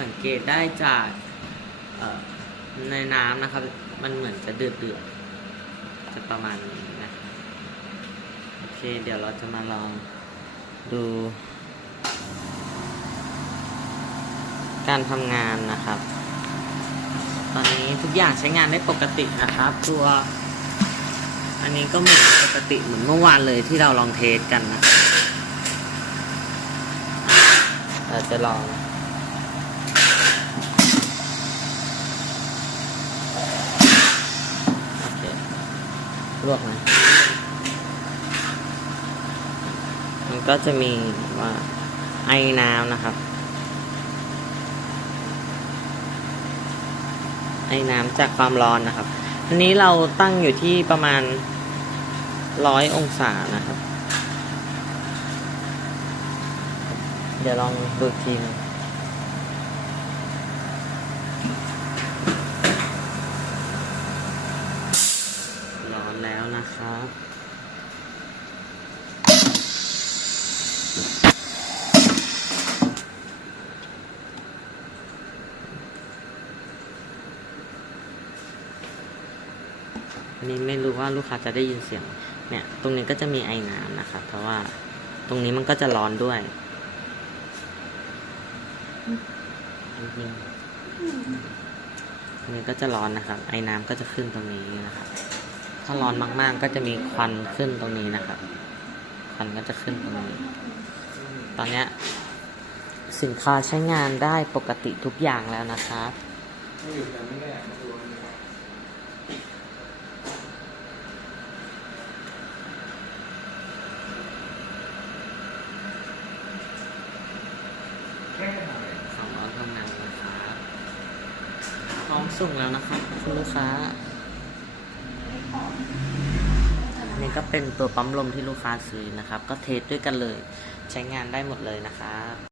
สังเกตได้จากในน้ำนะครับ มันเหมือนจะเดือดเดือดๆจะประมาณนี้นะโอเค เดี๋ยวเราจะมาลองดู การทำงานนะครับ ตอนนี้ทุกอย่างใช้งานได้ปกตินะครับ ตัว อันนี้ก็เหมือนปกติเหมือนเมื่อวานเลยที่เราลองเทสกันนะเราจะลอง โอเค ลวกไหมมันก็จะมีว่าไอ้น้ำนะครับ ไอ้น้ำจากความร้อนนะครับ อันนี้เราตั้งอยู่ที่ประมาณร้อยองศานะครับ เดี๋ยวลองดูทีนึงร้อน แล้วนะครับอันนี้ไม่รู้ว่าลูกค้าจะได้ยินเสียง เนี่ย ตรงนี้ก็จะมีไอ้น้ำนะครับ เพราะว่าตรงนี้มันก็จะร้อนด้วยนิงตรงนี้ก็จะร้อนนะครับ ไอ้น้ำก็จะขึ้นตรงนี้นะครับ ถ้าร้อนมาก ๆ ก็จะมีควันขึ้นตรงนี้นะครับ ควันก็จะขึ้นตรงนี้ ตอนนี้สินค้าใช้งานได้ปกติทุกอย่างแล้วนะครับสองร้อยทำงานนะครับพร้อมส่งแล้วนะครับคุณลูกค้า นี่ ก็เป็นตัวปั๊มลมที่ลูกค้าซื้อนะครับ ก็เทสด้วยกันเลย ใช้งานได้หมดเลยนะครับ